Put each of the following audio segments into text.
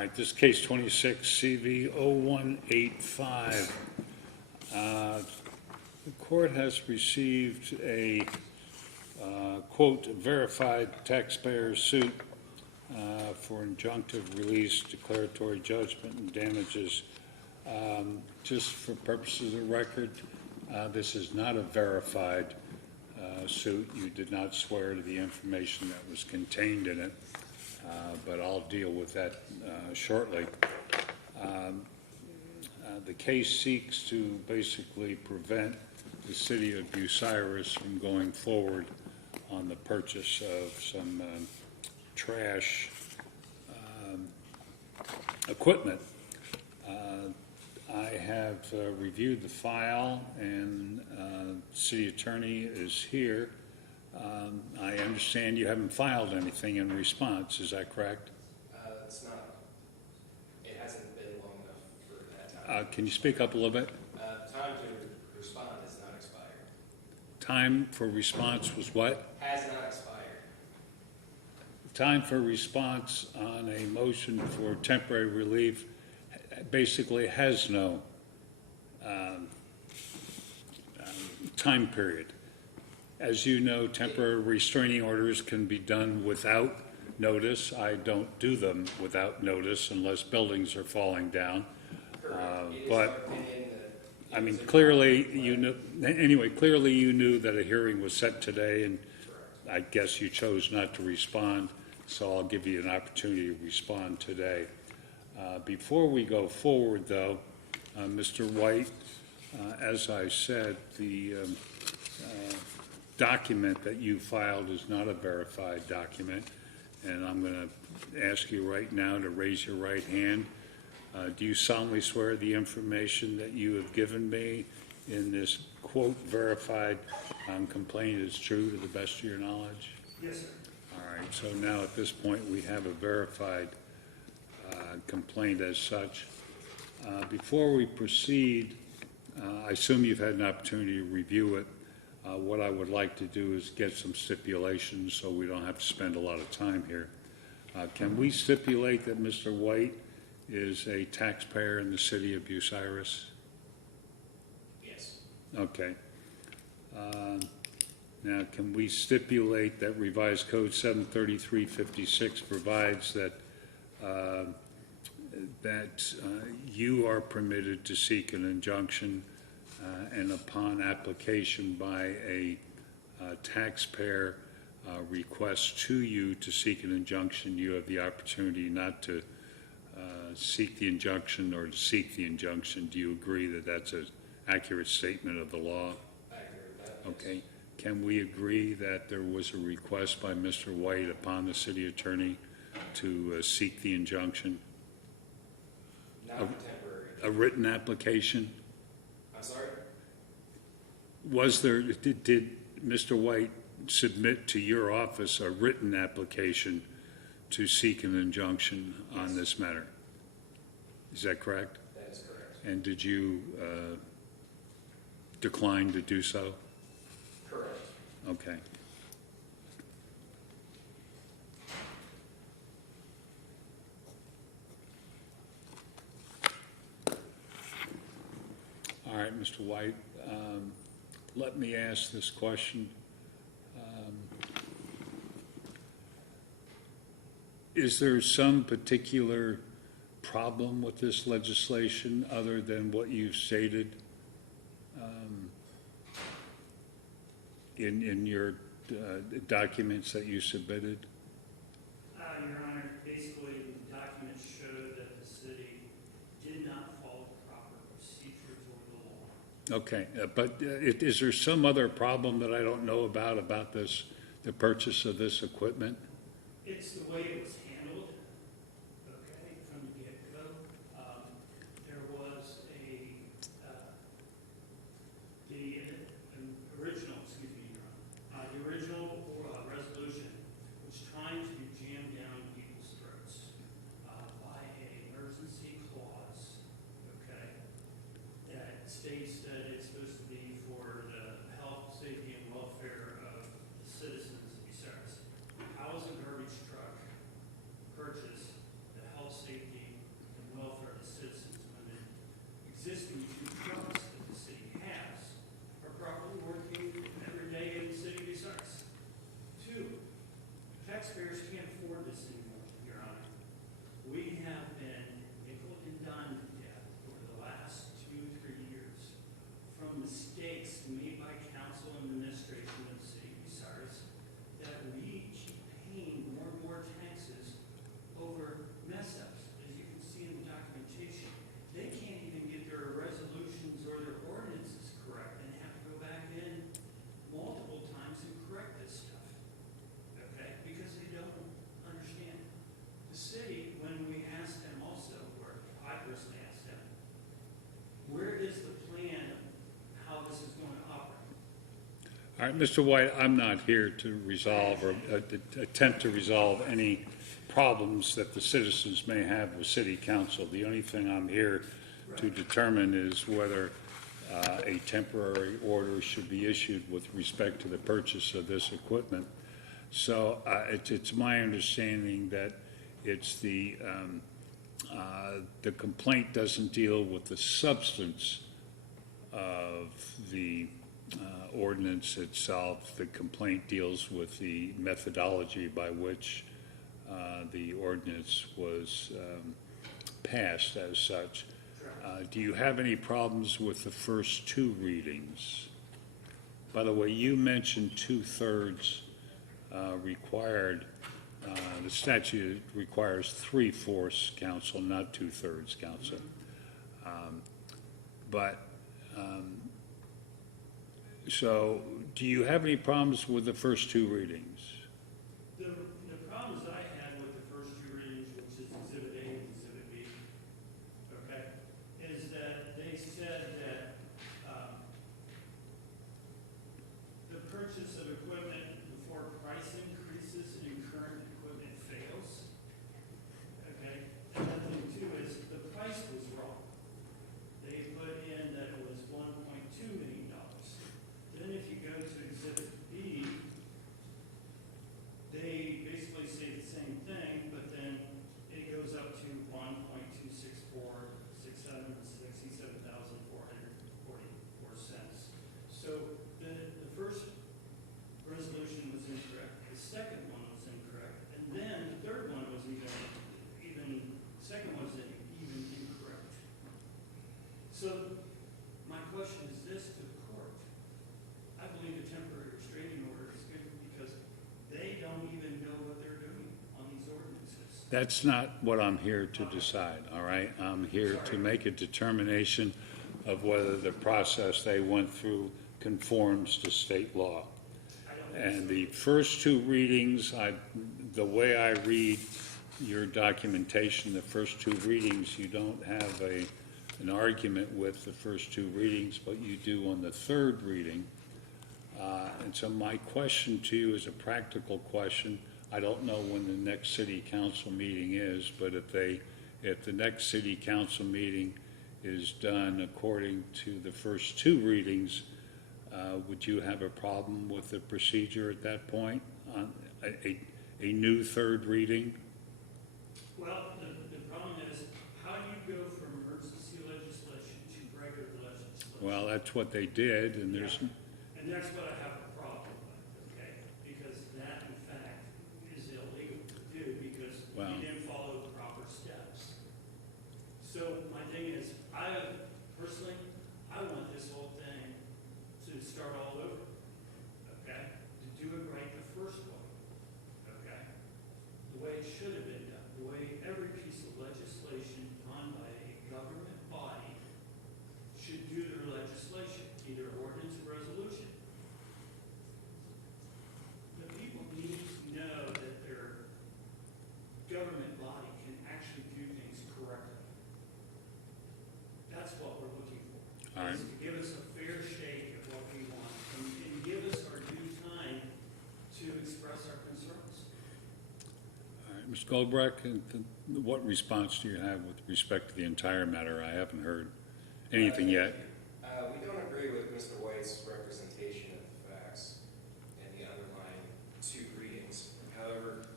right, this case 26 CV 0185. The court has received a, quote, verified taxpayer suit for injunctive release, declaratory judgment, and damages. Just for purposes of the record, this is not a verified suit. You did not swear to the information that was contained in it, but I'll deal with that shortly. The case seeks to basically prevent the City of Bucyrus from going forward on the purchase of some trash equipment. I have reviewed the file, and city attorney is here. I understand you haven't filed anything in response, is that correct? It's not. It hasn't been long enough for that time. Can you speak up a little bit? Time to respond has not expired. Time for response was what? Has not expired. Time for response on a motion for temporary relief basically has no time period. As you know, temporary restraining orders can be done without notice. I don't do them without notice unless buildings are falling down. But I mean, clearly you knew. Anyway, clearly you knew that a hearing was set today, and I guess you chose not to respond. So I'll give you an opportunity to respond today. Before we go forward, though, Mr. White, as I said, the document that you filed is not a verified document, and I'm going to ask you right now to raise your right hand. Do you solemnly swear the information that you have given me in this, quote, verified complaint is true to the best of your knowledge? Yes, sir. All right, so now at this point we have a verified complaint as such. Before we proceed, I assume you've had an opportunity to review it. What I would like to do is get some stipulations so we don't have to spend a lot of time here. Can we stipulate that Mr. White is a taxpayer in the City of Bucyrus? Yes. Okay. Now, can we stipulate that revised code 73356 provides that you are permitted to seek an injunction and upon application by a taxpayer request to you to seek an injunction, you have the opportunity not to seek the injunction or to seek the injunction? Do you agree that that's an accurate statement of the law? I agree with that. Okay. Can we agree that there was a request by Mr. White upon the city attorney to seek the injunction? Not temporary. A written application? I'm sorry? Was there, did Mr. White submit to your office a written application to seek an injunction on this matter? Is that correct? That is correct. And did you decline to do so? Correct. Okay. All right, Mr. White, let me ask this question. Is there some particular problem with this legislation other than what you've stated in your documents that you submitted? Your Honor, basically, the documents showed that the city did not follow the proper procedures or the law. Okay, but is there some other problem that I don't know about this, the purchase of this equipment? It's the way it was handled, okay, from the get-go. There was the original resolution was trying to jam down people's throats by an emergency clause, okay, that states that it's supposed to be for the health, safety, and welfare of the citizens of Bucyrus. How is a garbage truck All right, Mr. White, I'm not here to resolve or attempt to resolve any problems that the citizens may have with city council. The only thing I'm here to determine is whether a temporary order should be issued with respect to the purchase of this equipment. So it's my understanding that it's the complaint doesn't deal with the substance of the ordinance itself. The complaint deals with the methodology by which the ordinance was passed as such. Do you have any problems with the first two readings? By the way, you mentioned 2/3 required. The statute requires 3/4 council, not 2/3 council. So do you have any problems with the first two readings? The problems I had with the first two readings, which is Exhibit A and Exhibit B, okay, is that they said that the purchase of equipment before price increases and current equipment fails, okay? And the thing too is the price was wrong. They put in that it was $1.2 million. Then if you go to Exhibit B, they basically say the same thing, but then it goes up to $1.26467,444. So the first resolution was incorrect, the second one was incorrect, and then the third one was second one was even incorrect. So my question is this to the court. I believe the temporary restraining order is good because they don't even know what they're doing on these ordinances. That's not what I'm here to decide, all right? I'm here to make a determination of whether the process they went through conforms to state law. And the first two readings, the way I read your documentation, the first two readings, you don't have an argument with the first two readings, but you do on the third reading. And so my question to you is a practical question. I don't know when the next city council meeting is, but if the next city council meeting is done according to the first two readings, would you have a problem with the procedure at that point, on a new third reading? Well, the problem is, how do you go from emergency legislation to regular legislation? Well, that's what they did, and there's, And that's what I have a problem with, okay? Because that, in fact, is illegal to do because Wow. you didn't follow the proper steps. So my thing is, personally, I want this whole thing to start all over, okay? To do it right the first one, okay? The way it should have been done, the way every piece of legislation done by a government body should do their legislation, either ordinance or resolution. The people need to know that their government body can actually do things correctly. That's what we're looking for. All right. Is to give us a fair shake of what we want and give us our due time to express our concerns. all right, Mr. Goldbrecht, what response do you have with respect to the entire matter? I haven't heard anything yet. We don't agree with Mr. White's representation of the facts and the underlying two readings. However,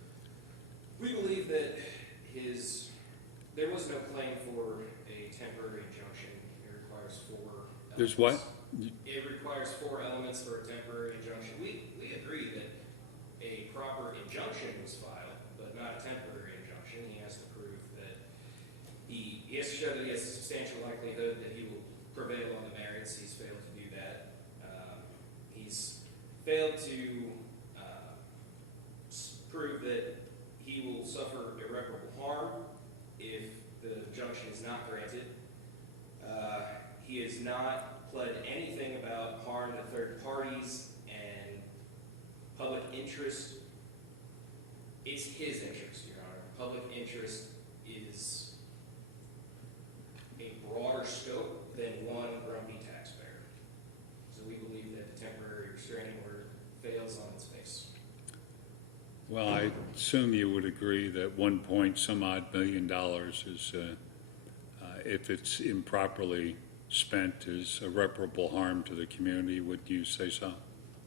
we believe that there was no claim for a temporary injunction. It requires 4 elements. There's what? It requires 4 elements for a temporary injunction. We agree that a proper injunction was filed, but not a temporary injunction. He has to prove that he has to show that he has a substantial likelihood that he will prevail on the merits. He's failed to do that. He's failed to prove that he will suffer irreparable harm if the injunction is not granted. He has not pled anything about harm to third parties and public interest. It's his interest, Your Honor. Public interest is a broader scope than one grumpy taxpayer. So we believe that the temporary restraining order Well, I assume you would agree that 1 point some odd million dollars is, if it's improperly spent, is irreparable harm to the community. Would you say so?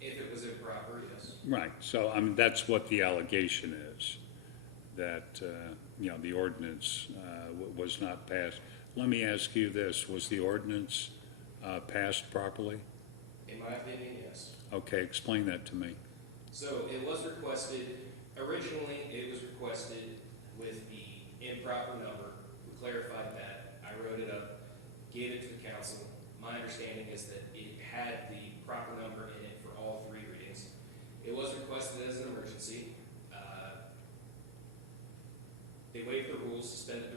If it was improper, yes. Right, so, I mean, that's what the allegation is, that, the ordinance was not passed. Let me ask you this, was the ordinance passed properly? In my opinion, yes. Okay, explain that to me. So it was requested, originally it was requested with the improper number. We clarified that. I wrote it up, gave it to the council. My understanding is that it had the proper number in it for all 3 readings. It was requested as an emergency. They waived the rules, suspended the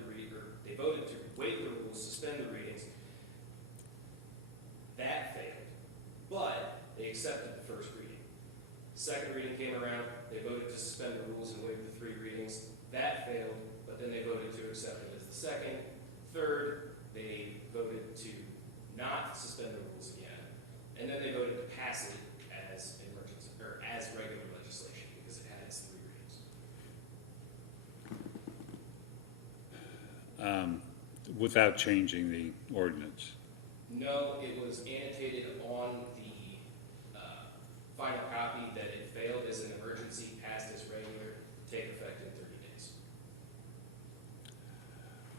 they voted to waive the rules, suspend the readings. That failed, but they accepted the first reading. Second reading came around, they voted to suspend the rules and waive the 3 readings. That failed, but then they voted to accept it as the second. Third, they voted to not suspend the rules again, and then they voted to pass it as emergency, or as regular legislation, because it had its 3 readings. Without changing the ordinance? No, it was annotated on the final copy that it failed as an emergency, passed as regular, take effect in 30 days.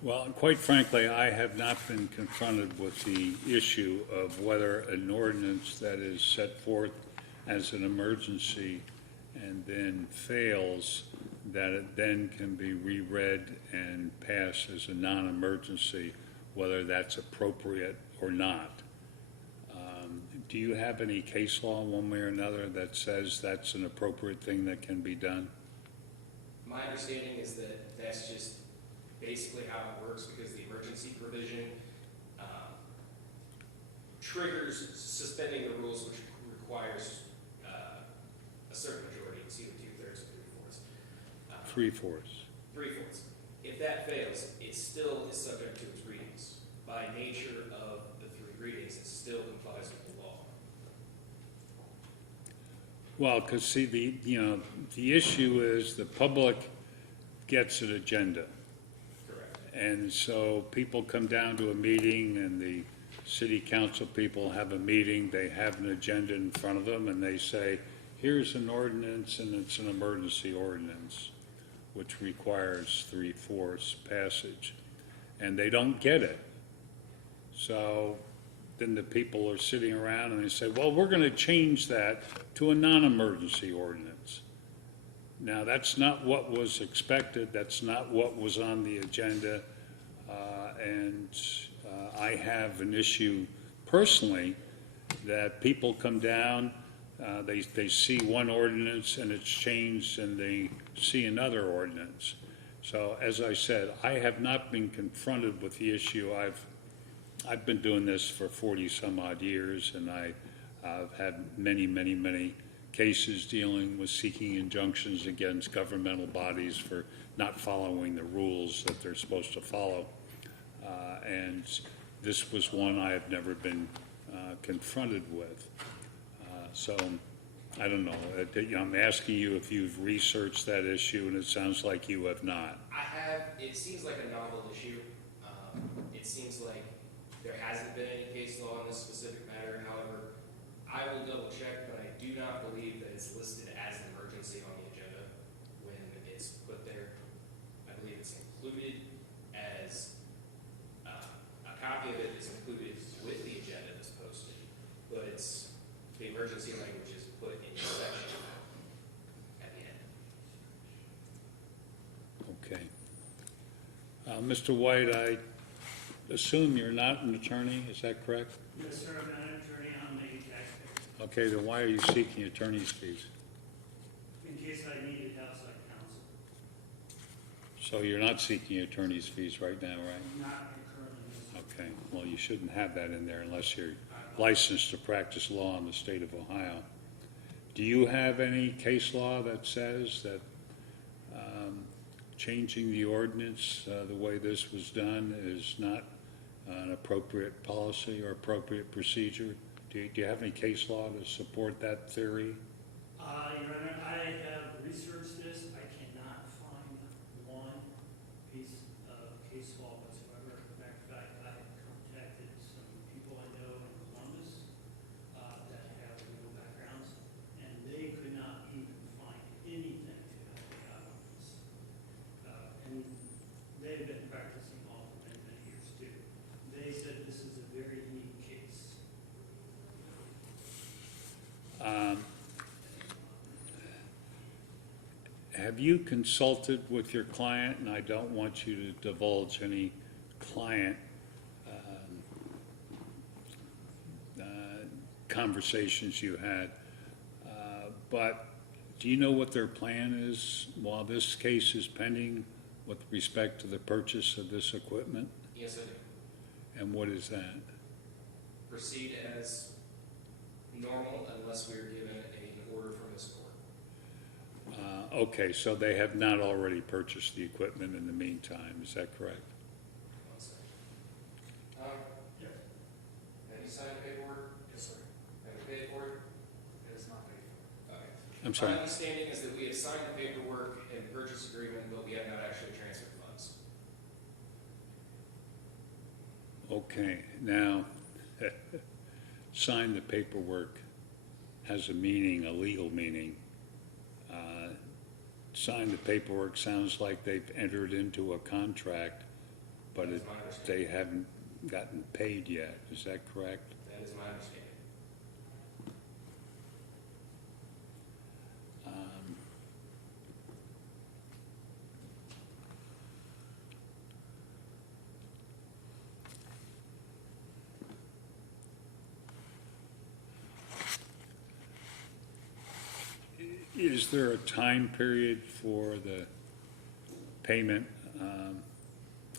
Well, quite frankly, I have not been confronted with the issue of whether an ordinance that is set forth as an emergency and then fails, that it then can be reread and passed as a non-emergency, whether that's appropriate or not. Do you have any case law, one way or another, that says that's an appropriate thing that can be done? My understanding is that that's just basically how it works, because the emergency provision triggers suspending the rules, which requires a certain majority. It's either 2/3 or 3/4. 3/4. 3/4. If that fails, it still is subject to its readings. By nature of the 3 readings, it still complies with the law. Well, because see, the issue is the public gets an agenda. Correct. And so people come down to a meeting and the city council people have a meeting, they have an agenda in front of them and they say, here's an ordinance and it's an emergency ordinance, which requires 3/4 passage. And they don't get it. So then the people are sitting around and they say, well, we're going to change that to a non-emergency ordinance. Now, that's not what was expected, that's not what was on the agenda, and I have an issue personally that people come down, they see one ordinance and it's changed and they see another ordinance. So, as I said, I have not been confronted with the issue. I've been doing this for 40 some odd years, and I've had many cases dealing with seeking injunctions against governmental bodies for not following the rules that they're supposed to follow. And this was one I have never been confronted with. So I don't know. I'm asking you if you've researched that issue, and it sounds like you have not. I have. It seems like a novel issue. It seems like there hasn't been any case law on this specific matter. However, I will double check, but I do not believe that it's listed as an emergency on the agenda when it's put there. I believe it's included as a copy of it is included with the agenda that's posted, but it's the emergency language is put in the section at the end. Okay. Mr. White, I assume you're not an attorney, is that correct? Yes, sir, I'm not an attorney, I'm a taxpayer. Okay, then why are you seeking attorney's fees? In case I needed outside counsel, So you're not seeking attorney's fees right now, right? not currently. Okay, well, you shouldn't have that in there unless you're licensed to practice law in the state of Ohio. Do you have any case law that says that changing the ordinance the way this was done is not an appropriate policy or appropriate procedure? Do you have any case law to support that theory? Your Honor, I have researched this, I cannot find one piece of case law whatsoever. In fact, I contacted some people I know in Columbus that have legal backgrounds, and they could not even find anything to help me out on this. And they've been practicing law for many, many years too. They said this is a very unique case. Have you consulted with your client, and I don't want you to divulge any client conversations you had, but do you know what their plan is while this case is pending with respect to the purchase of this equipment? Yes, I do. And what is that? Proceed as normal unless we are given an order from this court. Okay, so they have not already purchased the equipment in the meantime, is that correct? One second. Yes. Have you signed the paperwork? Yes, sir. Have you paid for it? It is not paid for. Okay. I'm sorry. My understanding is that we have signed the paperwork and purchase agreement, but we have not actually transferred funds. Okay, now, sign the paperwork has a meaning, a legal meaning. Sign the paperwork sounds like they've entered into a contract, but That's my understanding. they haven't gotten paid yet, is that correct? That is my understanding. Is there a time period for the payment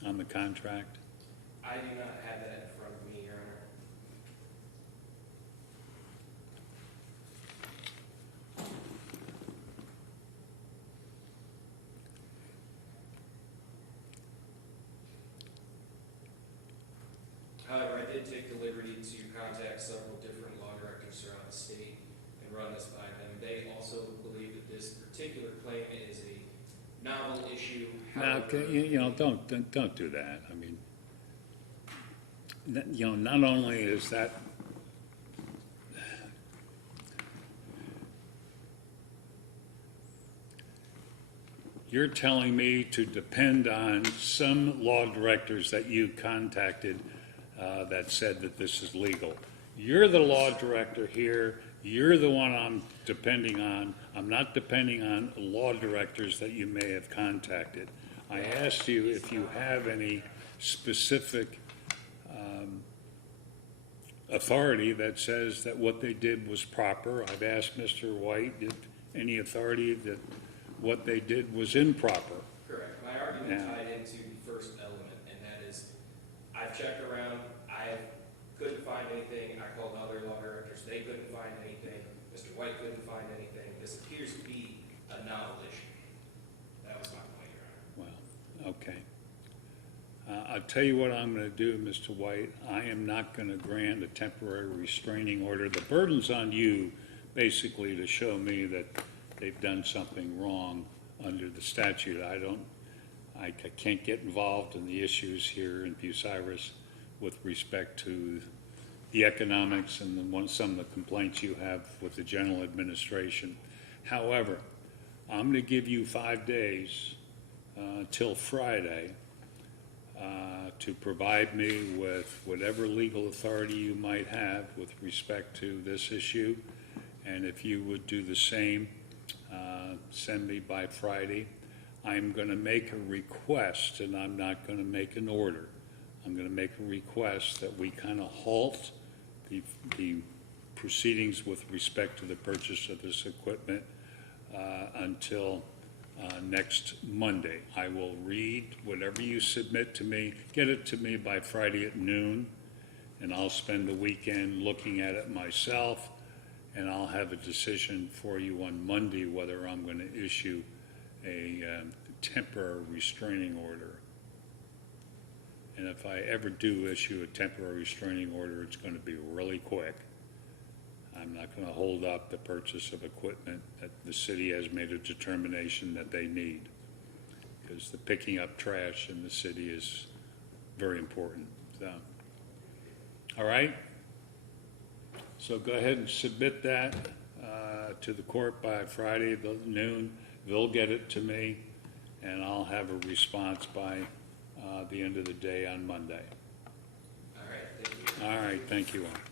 on the contract? I do not have that in front of me, Your Honor. However, I did take the liberty to contact several different law directors throughout the state and run this by them. They also believe that this particular claim is a novel issue. Now, However, you know, don't do that. I mean, you know, not only is that you're telling me to depend on some law directors that you contacted that said that this is legal. You're the law director here. You're the one I'm depending on. I'm not depending on law directors that you may have contacted. I asked you if you have any specific authority that says that what they did was proper. I've asked Mr. White if any authority that what they did was improper. correct. My argument Now- tied into the first element, and that is, I've checked around, I couldn't find anything, I called other law directors, they couldn't find anything, Mr. White couldn't find anything, this appears to be a novel issue. That was my point, Your Honor. Well, okay. I'll tell you what I'm going to do, Mr. White. I am not going to grant a temporary restraining order. The burden's on you, basically, to show me that they've done something wrong under the statute. I can't get involved in the issues here in Bucyrus with respect to the economics and some of the complaints you have with the general administration. However, I'm going to give you 5 days till Friday to provide me with whatever legal authority you might have with respect to this issue. And if you would do the same, send me by Friday. I'm going to make a request, and I'm not going to make an order. I'm going to make a request that we kind of halt the proceedings with respect to the purchase of this equipment until next Monday. I will read whatever you submit to me, get it to me by Friday at noon, and I'll spend the weekend looking at it myself, and I'll have a decision for you on Monday whether I'm going to issue a temporary restraining order. And if I ever do issue a temporary restraining order, it's going to be really quick. I'm not going to hold up the purchase of equipment that the city has made a determination that they need. Because the picking up trash in the city is very important, so. All right? So go ahead and submit that to the court by Friday noon. They'll get it to me, and I'll have a response by the end of the day on Monday. All right, thank you. All right, thank you all.